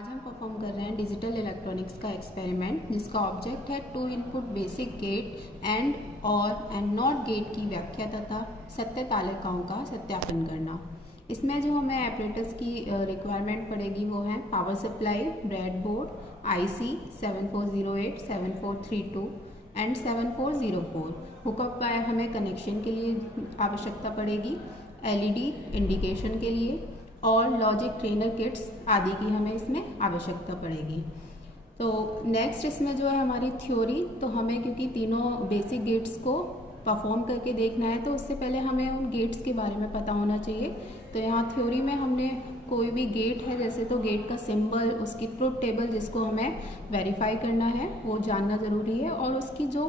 आज हम परफॉर्म कर रहे हैं डिजिटल इलेक्ट्रॉनिक्स का एक्सपेरिमेंट जिसका ऑब्जेक्ट है to input basic gate and और एंड नॉट गेट की व्याख्या तथा सत्य तालिकाओं का सत्यापन करना। इसमें जो हमें ऑपरेटर्स की रिक्वायरमेंट पड़ेगी वो है power supply, breadboard, IC 7408, 7432 and 7404। Hookup wire हमें कनेक्शन के लिए आवश्यकता पड़ेगी, एलईडी इंडिकेशन के लिए और लॉजिक ट्रेनर किट्स आदि की हमें इसमें आवश्यकता पड़ेगी। तो नेक्स्ट इसमें जो है हमारी थ्योरी, तो हमें क्योंकि तीनों बेसिक गेट्स को परफॉर्म करके देखना है तो उससे पहले हमें उन गेट्स के बारे में पता होना चाहिए। तो यहाँ थ्योरी में हमने कोई भी गेट है जैसे तो गेट का सिंबल, उसकी ट्रुथ टेबल जिसको हमें वेरीफाई करना है वो जानना ज़रूरी है, और उसकी जो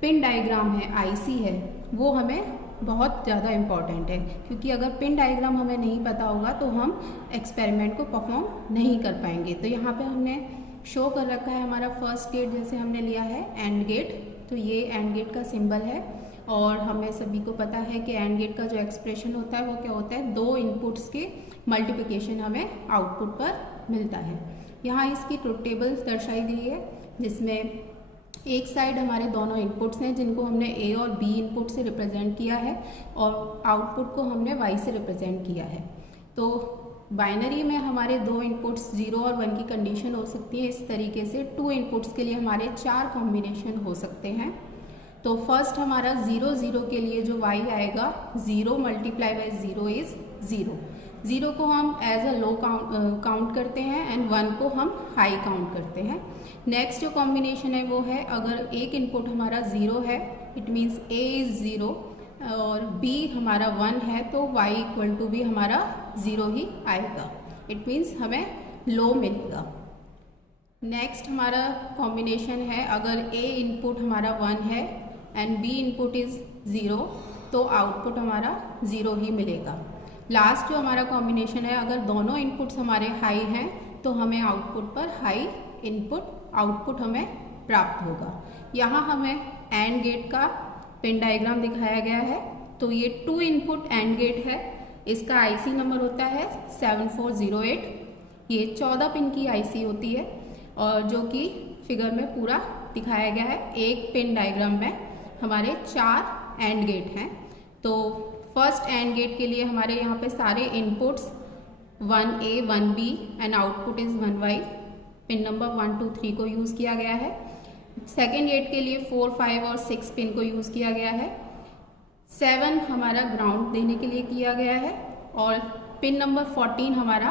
पिन डायग्राम है, आईसी है, वो हमें बहुत ज़्यादा इम्पॉर्टेंट है, क्योंकि अगर पिन डायग्राम हमें नहीं पता होगा तो हम एक्सपेरिमेंट को परफॉर्म नहीं कर पाएंगे। तो यहाँ पे हमने शो कर रखा है हमारा फर्स्ट गेट, जैसे हमने लिया है एंड गेट, तो ये एंड गेट का सिंबल है और हमें सभी को पता है कि एंड गेट का जो एक्सप्रेशन होता है वो क्या होता है, दो इनपुट्स के मल्टीप्लिकेशन हमें आउटपुट पर मिलता है। यहाँ इसकी ट्रुथ टेबल दर्शाई गई है जिसमें एक साइड हमारे दोनों इनपुट्स हैं जिनको हमने ए और बी इनपुट से रिप्रेजेंट किया है और आउटपुट को हमने वाई से रिप्रेजेंट किया है। तो बाइनरी में हमारे दो इनपुट्स 0 और 1 की कंडीशन हो सकती है। इस तरीके से टू इनपुट्स के लिए हमारे 4 कॉम्बिनेशन हो सकते हैं। तो फर्स्ट हमारा 0 0 के लिए जो y आएगा, 0 मल्टीप्लाई बाई 0 इज 0। 0 को हम एज अ लो काउंट करते हैं एंड 1 को हम हाई काउंट करते हैं। नेक्स्ट जो कॉम्बिनेशन है वो है, अगर एक इनपुट हमारा 0 है इट मीन्स a इज 0 और b हमारा 1 है तो y इक्वल टू भी हमारा 0 ही आएगा, इट मीन्स हमें लो मिलेगा। नेक्स्ट हमारा कॉम्बिनेशन है, अगर a इनपुट हमारा 1 है एंड b इनपुट इज 0 तो आउटपुट हमारा 0 ही मिलेगा। लास्ट जो हमारा कॉम्बिनेशन है, अगर दोनों इनपुट्स हमारे हाई हैं तो हमें आउटपुट पर हाई इनपुट आउटपुट हमें प्राप्त होगा। यहाँ हमें एंड गेट का पिन डायग्राम दिखाया गया है। तो ये टू इनपुट एंड गेट है, इसका आईसी नंबर होता है 7408। ये 14 पिन की आईसी होती है और जो कि फिगर में पूरा दिखाया गया है। एक पिन डायग्राम में हमारे 4 एंड गेट हैं। तो फर्स्ट एंड गेट के लिए हमारे यहाँ पे सारे inputs 1A 1B and output is 1Y, pin number 1 2 3 को यूज़ किया गया है। सेकेंड गेट के लिए 4 5 और 6 पिन को यूज़ किया गया है। 7 हमारा ग्राउंड देने के लिए किया गया है और पिन नंबर 14 हमारा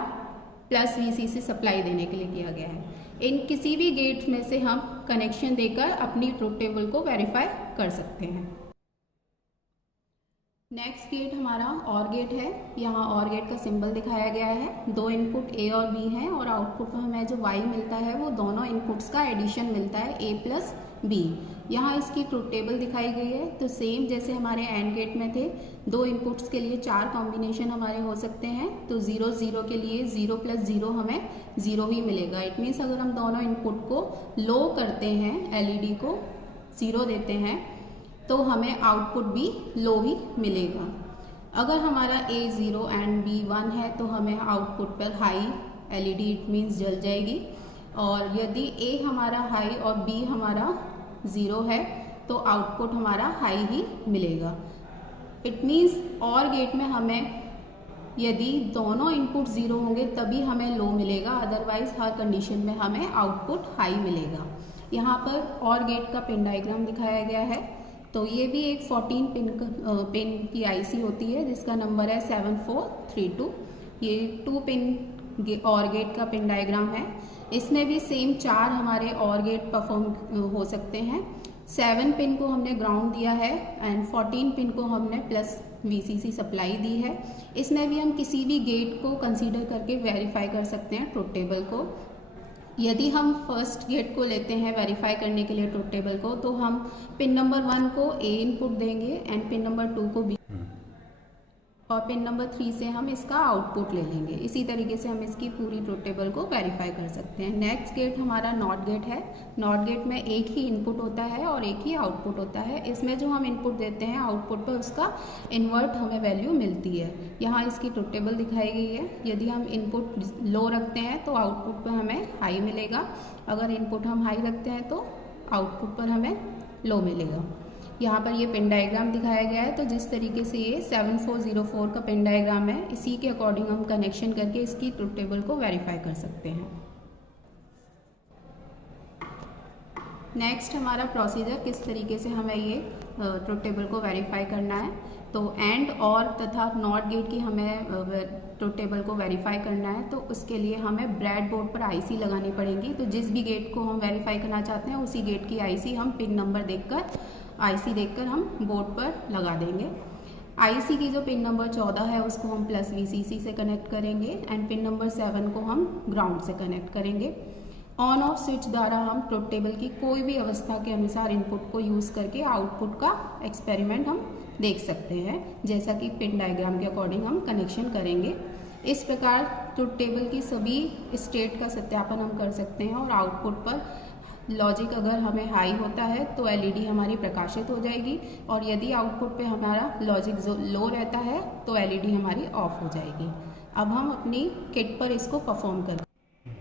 प्लस VCC सप्लाई देने के लिए किया गया है। इन किसी भी गेट में से हम कनेक्शन देकर अपनी ट्रुथ टेबल को वेरीफाई कर सकते हैं। नेक्स्ट गेट हमारा और गेट है। यहाँ और गेट का सिंबल दिखाया गया है। दो इनपुट A और B हैं और आउटपुट में हमें जो Y मिलता है वो दोनों इनपुट्स का एडिशन मिलता है, A प्लस B। यहाँ इसकी ट्रुथ टेबल दिखाई गई है। तो सेम जैसे हमारे एंड गेट में थे, दो इनपुट्स के लिए 4 कॉम्बिनेशन हमारे हो सकते हैं। तो 0 0 के लिए 0 प्लस 0 हमें 0 ही मिलेगा। इट मीन्स अगर हम दोनों इनपुट को लो करते हैं, LED को 0 देते हैं तो हमें आउटपुट भी लो ही मिलेगा। अगर हमारा A 0 एंड B 1 है तो हमें आउटपुट पर हाई LED इट मीन्स जल जाएगी, और यदि A हमारा हाई और B हमारा 0 है तो आउटपुट हमारा हाई ही मिलेगा। इट मीन्स और गेट में हमें यदि दोनों इनपुट 0 होंगे तभी हमें लो मिलेगा, अदरवाइज हर कंडीशन में हमें आउटपुट हाई मिलेगा। यहाँ पर और गेट का पिन डायग्राम दिखाया गया है। तो ये भी एक 14 पिन की आईसी होती है जिसका नंबर है 7432। ये 2 पिन और गेट का पिन डायग्राम है। इसमें भी सेम 4 हमारे और गेट परफॉर्म हो सकते हैं। 7 पिन को हमने ग्राउंड दिया है एंड 14 पिन को हमने प्लस VCC सप्लाई दी है। इसमें भी हम किसी भी गेट को कंसीडर करके वेरीफाई कर सकते हैं ट्रुथ टेबल को। यदि हम फर्स्ट गेट को लेते हैं वेरीफाई करने के लिए ट्रुथ टेबल को, तो हम पिन नंबर 1 को A इनपुट देंगे एंड पिन नंबर 2 को B। और पिन नंबर 3 से हम इसका आउटपुट ले लेंगे। इसी तरीके से हम इसकी पूरी ट्रुथ टेबल को वेरीफाई कर सकते हैं। नेक्स्ट गेट हमारा नॉट गेट है। नॉट गेट में एक ही इनपुट होता है और एक ही आउटपुट होता है। इसमें जो हम इनपुट देते हैं आउटपुट पर उसका इन्वर्ट हमें वैल्यू मिलती है। यहाँ इसकी ट्रुथ टेबल दिखाई गई है। यदि हम इनपुट लो रखते हैं तो आउटपुट पर हमें हाई मिलेगा, अगर इनपुट हम हाई रखते हैं तो आउटपुट पर हमें लो मिलेगा। यहाँ पर ये पिन डायग्राम दिखाया गया है। तो जिस तरीके से ये 7404 का पिन डायग्राम है, इसी के अकॉर्डिंग हम कनेक्शन करके इसकी ट्रुथ टेबल को वेरीफाई कर सकते हैं। नेक्स्ट हमारा प्रोसीजर किस तरीके से हमें ये ट्रुथ टेबल को वेरीफाई करना है। तो एंड और तथा नॉट गेट की हमें ट्रुथ टेबल को वेरीफाई करना है, तो उसके लिए हमें ब्रेड बोर्ड पर आईसी लगानी पड़ेगी। तो जिस भी गेट को हम वेरीफाई करना चाहते हैं उसी गेट की आईसी हम पिन नंबर देखकर हम बोर्ड पर लगा देंगे। आईसी की जो पिन नंबर 14 है उसको हम प्लस VCC से कनेक्ट करेंगे एंड पिन नंबर 7 को हम ग्राउंड से कनेक्ट करेंगे। ऑन ऑफ स्विच द्वारा हम ट्रुथ टेबल की कोई भी अवस्था के अनुसार इनपुट को यूज़ करके आउटपुट का एक्सपेरिमेंट हम देख सकते हैं, जैसा कि पिन डायग्राम के अकॉर्डिंग हम कनेक्शन करेंगे। इस प्रकार ट्रुथ टेबल की सभी स्टेट का सत्यापन हम कर सकते हैं और आउटपुट पर लॉजिक अगर हमें हाई होता है तो LED हमारी प्रकाशित हो जाएगी और यदि आउटपुट पे हमारा लॉजिक लो रहता है तो LED हमारी ऑफ हो जाएगी। अब हम अपनी किट पर इसको परफॉर्म करते हैं।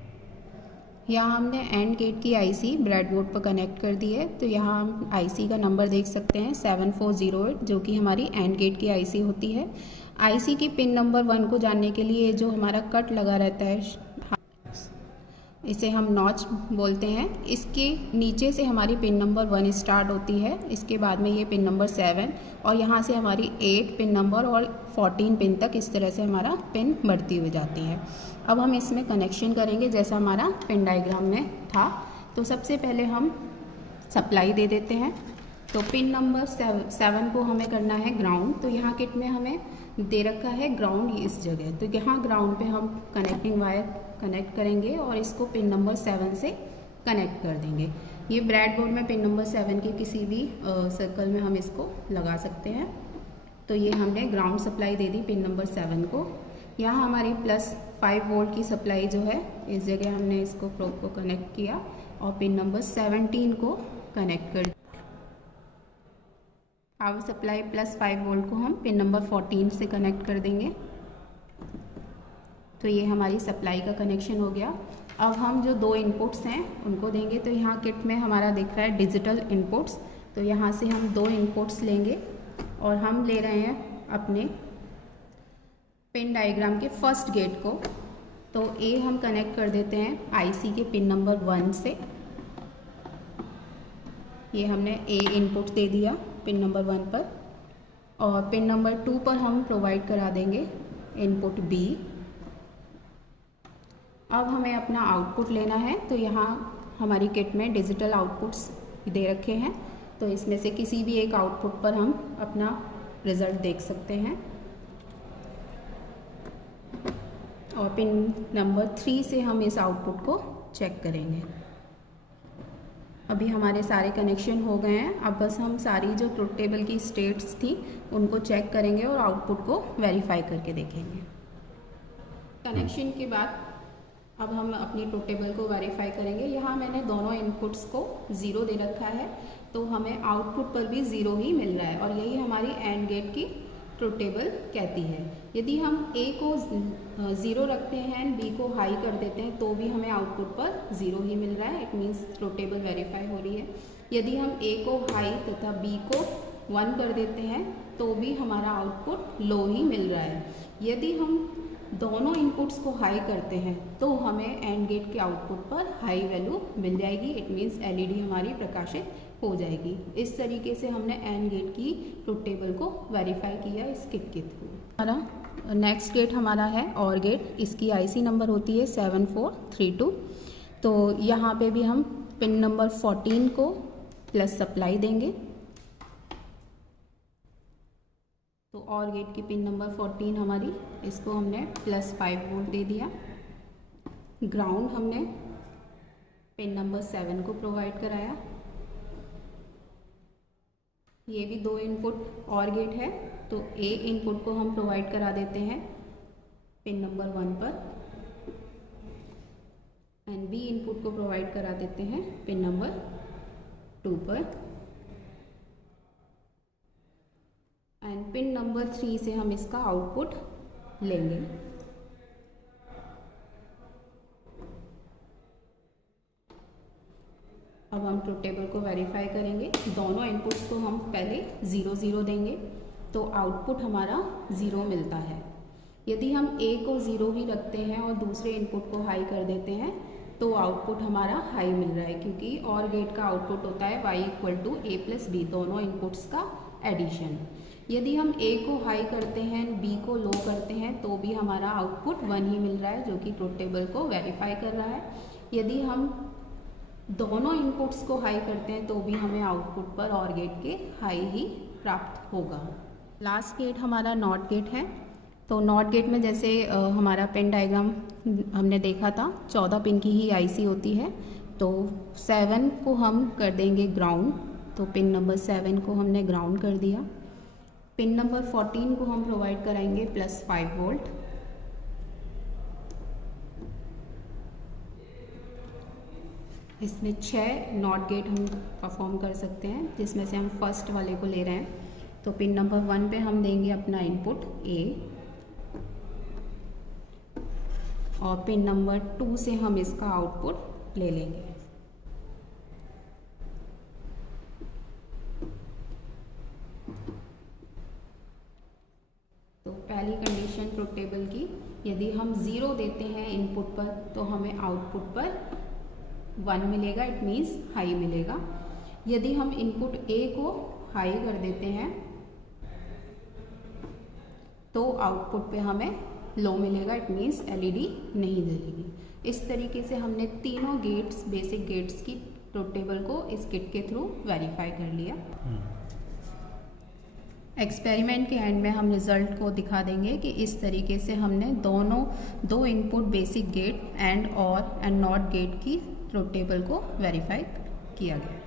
यहाँ हमने एंड गेट की आईसी ब्रेडबोर्ड पर कनेक्ट कर दी है। तो यहाँ हम आईसी का नंबर देख सकते हैं 7408, जो कि हमारी एंड गेट की आईसी होती है। आईसी की पिन नंबर 1 को जानने के लिए जो हमारा कट लगा रहता है, इसे हम नॉच बोलते हैं, इसके नीचे से हमारी पिन नंबर 1 स्टार्ट होती है। इसके बाद में ये पिन नंबर 7 और यहाँ से हमारी 8 पिन नंबर और 14 पिन तक इस तरह से हमारा पिन बढ़ती हुई जाती है। अब हम इसमें कनेक्शन करेंगे जैसा हमारा पिन डायग्राम में था। तो सबसे पहले हम सप्लाई दे देते हैं। तो पिन नंबर 7 को हमें करना है ग्राउंड। तो यहाँ किट में हमें दे रखा है ग्राउंड इस जगह। तो यहाँ ग्राउंड पे हम कनेक्टिंग वायर कनेक्ट करेंगे और इसको पिन नंबर 7 से कनेक्ट कर देंगे। ये ब्रेडबोर्ड में पिन नंबर 7 के किसी भी सर्कल में हम इसको लगा सकते हैं। तो ये हमने ground supply they the pin number 7 को। यहाँ हमारी +5 वोल्ट की सप्लाई जो है, इस जगह हमने इसको प्रोब को कनेक्ट किया और पिन नंबर 17 को कनेक्ट कर दिया। पावर सप्लाई +5 वोल्ट को हम पिन नंबर 14 से कनेक्ट कर देंगे। तो ये हमारी सप्लाई का कनेक्शन हो गया। अब हम जो 2 इनपुट्स हैं उनको देंगे। तो यहाँ किट में हमारा दिख रहा है डिजिटल इनपुट्स। तो यहाँ से हम 2 इनपुट्स लेंगे और हम ले रहे हैं अपने पिन डायग्राम के फर्स्ट गेट को। तो A हम कनेक्ट कर देते हैं आईसी के पिन नंबर 1 से। ये हमने A इनपुट दे दिया पिन नंबर 1 पर और पिन नंबर 2 पर हम प्रोवाइड करा देंगे इनपुट B। अब हमें अपना आउटपुट लेना है। तो यहाँ हमारी किट में डिजिटल आउटपुट्स दे रखे हैं। तो इसमें से किसी भी एक आउटपुट पर हम अपना रिज़ल्ट देख सकते हैं और पिन नंबर 3 से हम इस आउटपुट को चेक करेंगे। अभी हमारे सारे कनेक्शन हो गए हैं। अब बस हम सारी जो ट्रुथ टेबल की स्टेट्स थी उनको चेक करेंगे और आउटपुट को वेरीफाई करके देखेंगे। कनेक्शन के बाद अब हम अपनी ट्रुथ टेबल को वेरीफाई करेंगे। यहाँ मैंने दोनों इनपुट्स को 0 दे रखा है, तो हमें आउटपुट पर भी 0 ही मिल रहा है और यही हमारी एंड गेट की ट्रुथ टेबल कहती है। यदि हम A को 0 रखते हैं एंड B को हाई कर देते हैं तो भी हमें आउटपुट पर 0 ही मिल रहा है। It means truth table verify हो रही है। यदि हम A को हाई तथा B को 1 कर देते हैं तो भी हमारा आउटपुट लो ही मिल रहा है। यदि हम दोनों इनपुट्स को हाई करते हैं तो हमें एंड गेट के आउटपुट पर हाई वैल्यू मिल जाएगी। इट मीन्स LED हमारी प्रकाशित हो जाएगी। इस तरीके से हमने एंड गेट की ट्रुथ टेबल को वेरीफाई किया इस किट के थ्रू। हमारा नेक्स्ट गेट हमारा है और गेट। इसकी आईसी नंबर होती है 7432। तो यहाँ पे भी हम पिन नंबर 14 को प्लस सप्लाई देंगे। तो और गेट की पिन नंबर 14 हमारी, इसको हमने +5 वोल्ट दे दिया। ग्राउंड हमने पिन नंबर 7 को प्रोवाइड कराया। ये भी 2 इनपुट और गेट है, तो ए इनपुट को हम प्रोवाइड करा देते हैं पिन नंबर 1 पर एंड बी इनपुट को प्रोवाइड करा देते हैं पिन नंबर 2 पर एंड पिन नंबर 3 से हम इसका आउटपुट लेंगे। अब हम ट्रुथ टेबल को वेरीफाई करेंगे। दोनों इनपुट्स को हम पहले 0 0 देंगे तो आउटपुट हमारा 0 मिलता है। यदि हम a को 0 भी रखते हैं और दूसरे इनपुट को हाई कर देते हैं तो आउटपुट हमारा हाई मिल रहा है, क्योंकि और गेट का आउटपुट होता है y = a + b, दोनों इनपुट्स का एडिशन। यदि हम a को हाई करते हैं b को लो करते हैं तो भी हमारा आउटपुट 1 ही मिल रहा है, जो कि ट्रुथ टेबल को वेरीफाई कर रहा है। यदि हम दोनों इनपुट्स को हाई करते हैं तो भी हमें आउटपुट पर और गेट के हाई ही प्राप्त होगा। लास्ट गेट हमारा नॉट गेट है। तो नॉट गेट में जैसे हमारा पिन डायग्राम हमने देखा था, 14 पिन की ही आईसी होती है। तो 7 को हम कर देंगे ग्राउंड, तो पिन नंबर 7 को हमने ग्राउंड कर दिया। पिन नंबर 14 को हम प्रोवाइड कराएंगे +5 वोल्ट। इसमें 6 नॉट गेट हम परफॉर्म कर सकते हैं, जिसमें से हम फर्स्ट वाले को ले रहे हैं। तो पिन नंबर 1 पे हम देंगे अपना इनपुट A और पिन नंबर 2 से हम इसका आउटपुट ले लेंगे। तो पहली कंडीशन ट्रुथ टेबल की, यदि हम 0 देते हैं इनपुट पर तो हमें आउटपुट पर 1 मिलेगा, इट मीन्स हाई मिलेगा। यदि हम इनपुट A को हाई कर देते हैं तो आउटपुट पे हमें लो मिलेगा, इट मीन्स एलईडी नहीं जलेगी। इस तरीके से हमने तीनों गेट्स, बेसिक गेट्स की ट्रुथ टेबल को इस किट के थ्रू वेरीफाई कर लिया। एक्सपेरिमेंट के एंड में हम रिजल्ट को दिखा देंगे कि इस तरीके से हमने दोनों 2 इनपुट बेसिक गेट एंड और एंड नॉट गेट की ट्रुथ टेबल को वेरीफाई किया गया।